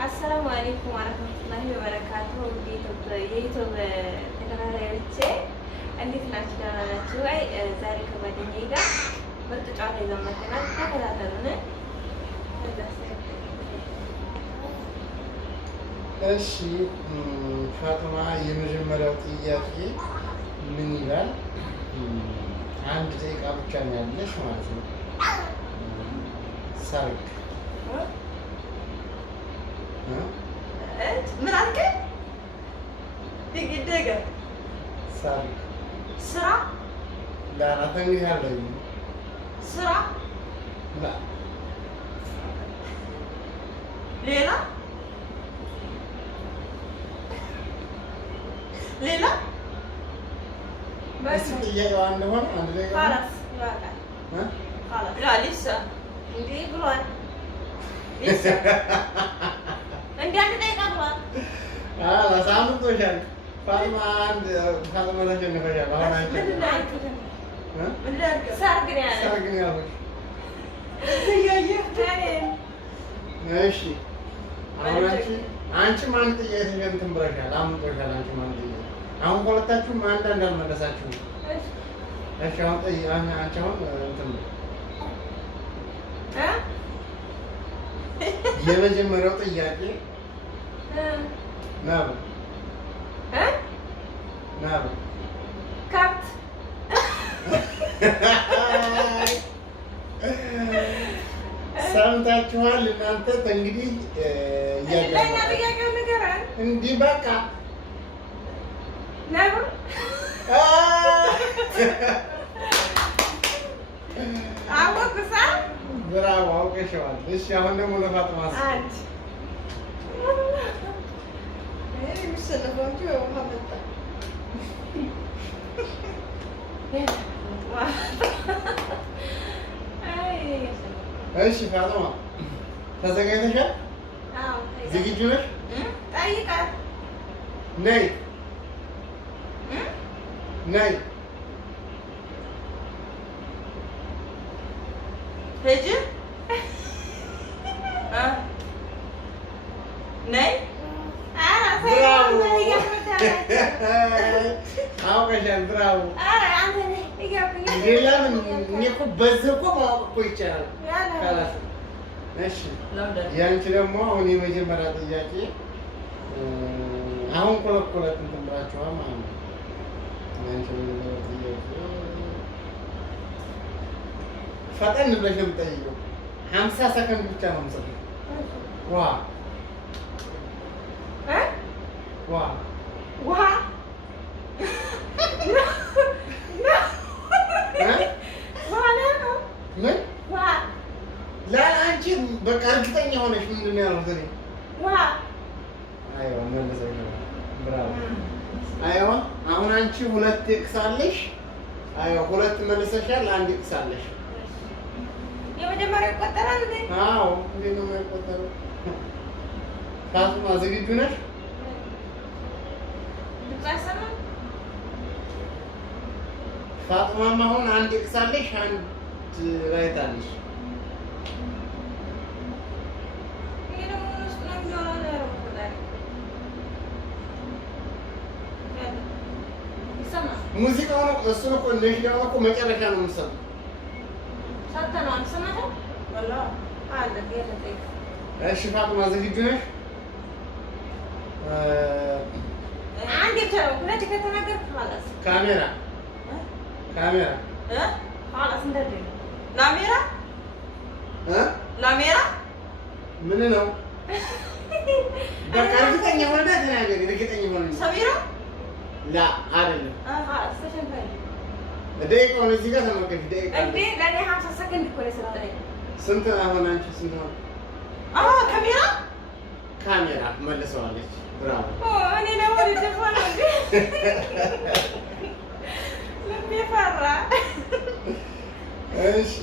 አሰላሙ አለይኩም ወረህመቱላሂ ወበረካቱሁ። የዩቱብ ተከታታዮቼ እንዴት ናችሁ? ደህና ናችሁ ወይ? ዛሬ ከጓደኛዬ ጋር ምርጥ ጨዋታ ይዘን መጥተናል። ተከታተሉን። እሺ ፋጡማ፣ የመጀመሪያው ጥያቄ ምን ይላል? አንድ ደቂቃ ብቻ ነው ያለሽ ማለት ነው። ሰርግ ምን አልከኝ? ድግድግ ሰርግ ስራ ለአራተኛ ያለኝ ስራ ላ ሌላ ሌላ በስ ጥያቄው አንድ ሆነ። አንድ ደቂቃ خلاص ይበቃል። خلاص لا لسه እንዴ ብሏል። لسه እንዴ አንድ ደቂቃ ብሏል። ሳምንቶሻል። ፋጡማ አንድ ፋጡማ ተሸንፈሻል። አሁን አንቺ ሰርግ ነው ያለው። ሰርግ ነው ያለው። እሺ አሁን አንቺም አንድ ጥያቄ እንትን ብለሻል። አምጥቶሻል። አንቺም አንድ ጥያቄ አሁን ሁለታችሁም አንዳንድ አልመለሳችሁም። እሺ አሁን አንቺ አሁን እንትን የመጀመሪያው ጥያቄ ነው ከብት ሰምታችኋል እናንተ እንግዲህ እንዲህ በቃ ነብር አወቅሳ ብራቮ አውቀሽዋል። እሺ አሁን ደግሞ ለፋጡማ አንድ እሺ ፋጡማ ተዘጋጅተሻል? ዝግጁ ነሽ? ጠይቃት። ነይ ነይ ሂጂ ነይ። አውቀሻል። ብራቮ። ለምን እኔ እኮ በዚህ እኮ ማወቅ እኮ ይቻላል። እሺ ያንቺ ደግሞ አሁን የመጀመሪያ ጥያቄ አሁን ኮለኮለት እንትን ብላችኋል ማለት ነው። ያንቺ የመጀመሪያ ጥያቄ ፈጠን ብለሽ ነው የምጠይቀው። 50 ሰከንድ ብቻ ነው የምሰጠው። ውሃ ውሃ ውሃ ምን ለአንቺ በቃ እርግጠኛ ሆነሽ ምንድን ነው ያልኩት እኔ? ውሃ። አይዋ መለሰሽ። ብራቮ። አይዋ አሁን አንቺ ሁለት ኤክስ አለሽ። አይዋ ሁለት መልሰሻል። አንድ ኤክስ አለሽ። የመጀመሪያው ይቆጠራል እንዴ? አዎ እንዴት ነው የማይቆጠረው? ፋጡማ ዝግጁ ነሽ? ፋጡማማ አሁን አንድ ኤክስ አለሽ፣ አንድ ራይት አለሽ። ሙዚቃው ነው እሱን እኮ ነሽዳው እኮ መጨረሻ ነው የምትሰማው። ሰተናል ሰማታ ወላ አለ ገለጤ። እሺ ፋጡማ ዝግጁ ነሽ? አንዴ ተው ሁለት ከተናገርኩ ማለት ካሜራ خلاص እንደዚህ ላሜራ ላሜራ ምን ነው? በቃ እርግጠኛ ሆነ ተናገሪ። እርግጠኛ ሆነ ሰሚራ ላ አይደለም። خلاص ተሸንፈኝ። ደቂቃውን እዚህ ጋር ተመልከች። ደቂቃ እንዴ ለኔ 50 ሰከንድ እኮ ነው የሰጠኝ። ስንት አሁን አንቺ ስንት ነው? ካሜራ መልሰዋለች። ብራቮ። እኔ ነው ወደ ፎን እንዴ ለሚፈራ እሺ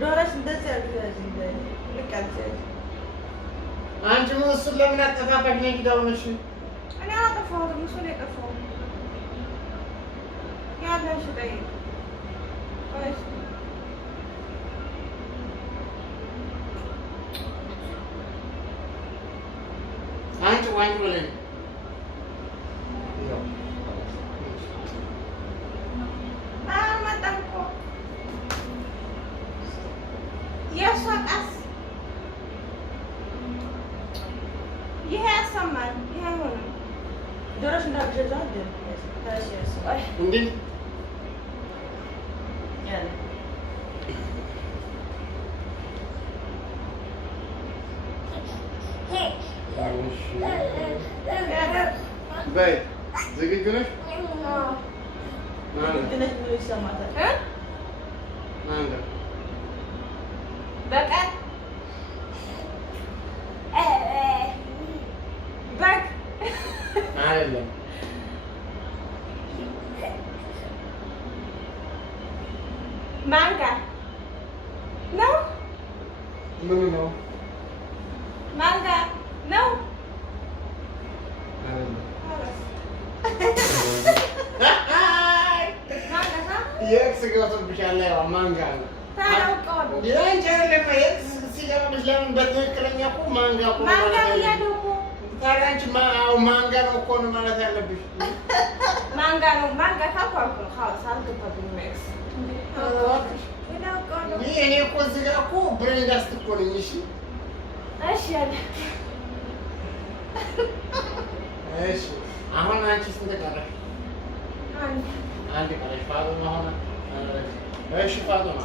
ዶራሽ እንደዚህ ያልኩኝ እንዴ ልካንቺ አንቺ ምን እሱን ለምን አጠፋፋሽ? ነኝ ዳውነሽ እኔ አጠፋሁት። እሱ ነው የጠፋው። ያለሽ ጠይቅ ዋንጭ በለኝ አልመጣም እኮ የእሷ ቃስ ይሄ ያሰማል። ይሄ አይሆንም። ዶሮሽ እንዳትገዛ እንዴ ያለ በይ ዝግጁ ነሽ? በቀን በግ አይደለም ማንጋ ነው። ምን ነው? ማንጋ ነው። የእክስ ገብቶብሻል። ማንጋ ነው። ሲገባብሽ ለምን በትክክለኛ እኮ ማንጋ እኮ ታዲያ አንቺ ማንጋ ነው እኮ ነው ማለት ያለብሽ። ማንጋ ነው። ማንጋ ታውቃለህ ነው። ኻላስ አልገባብኝም። እኔ እኮ እዚህ ጋር እኮ ብሬን ዳስት እኮ ነኝ። እሺ እሺ ያለ እሺ አሁን አንቺ ስንት ቀረሽ? አንድ ቀረሽ። ፋጡማ ሆነ። እሺ ፋጡማ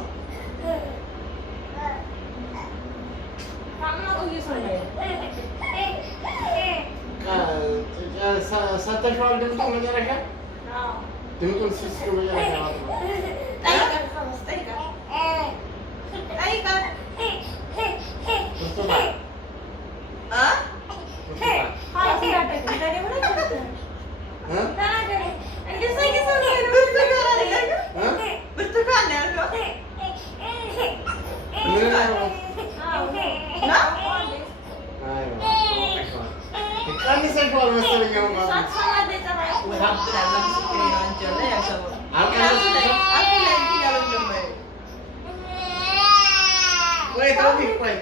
ሰተሽዋል ድምፁን መጨረሻ? ድምፁን ሲስቱ መጨረሻ ማለት ነው። ቀንሰሽዋል መሰለኝ። ቆይ ተውፊቅ ቆይ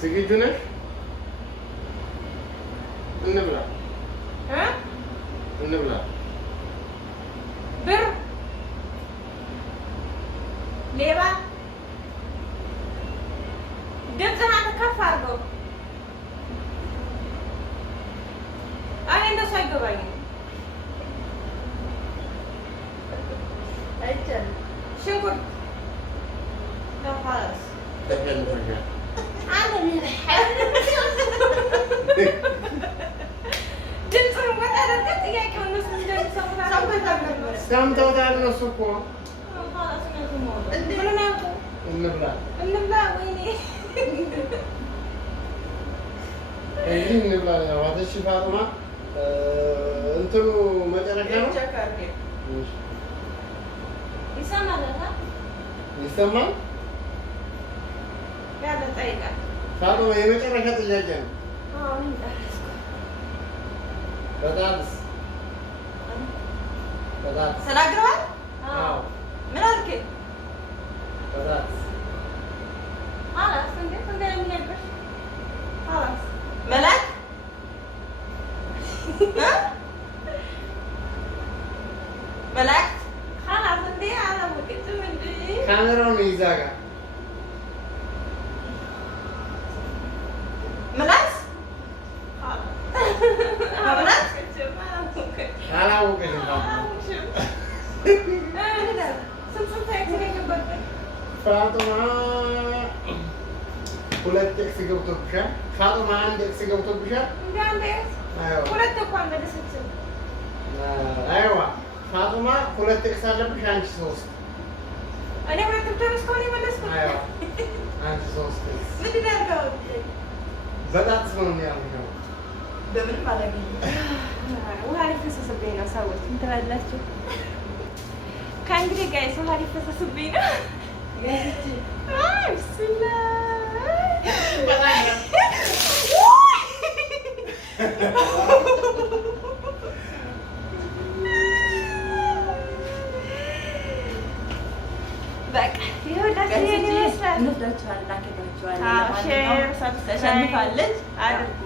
ዝግጁ ነሽ? እንብላ እንብላ። ብር ሌባ ድምፅህን ከፍ አድርገው። እኔ እንደሱ አይገባኝም። ሽንኩርት ኻላስ ሰምተውታል እነሱ እኮ። እንብላ እንብላ። ወይኔ እንግዲህ እንብላ። እሺ ፋጡማ እንትኑ መጨረሻ ነው። ይሰማል? ፋጡማ የመጨረሻ ጥያቄ ነው። በጣምስ ተናግረዋል። ምን አልክ? መላክ መላክ ካሜራውን ይዛ ጋር ምላስ ፋጡማ ሁለት ኤክስ ገብቶብሻል። ፋጡማ አንድ ኤክስ ገብቶብሻል። አይዋ ፋጡማ ሁለት ኤክስ አለብሽ። አንቺ ሶስት። እኔ ሁለት ብቻ ነው የመለስኩት። አይዋ አንቺ ሶስት። ምንድን ነው ያልከው? በጣጥስ ነው የሚያምነው። በምንም አላገኘሁም። ውሃ ሊፈሰስብኝ ነው። ሰዎች ምን ትላላችሁ? ከእንግዲህ ጋር ውሃ ሊፈሰስብኝ ነው። ብስሚላህ በቃ ይኸውላችሁ ይሄን ይመስላል። እንወዳችኋለን፣ እናከብራችኋለን። ሼር፣ ሰብስክራይብ ተሸንፋለች አድርጉ።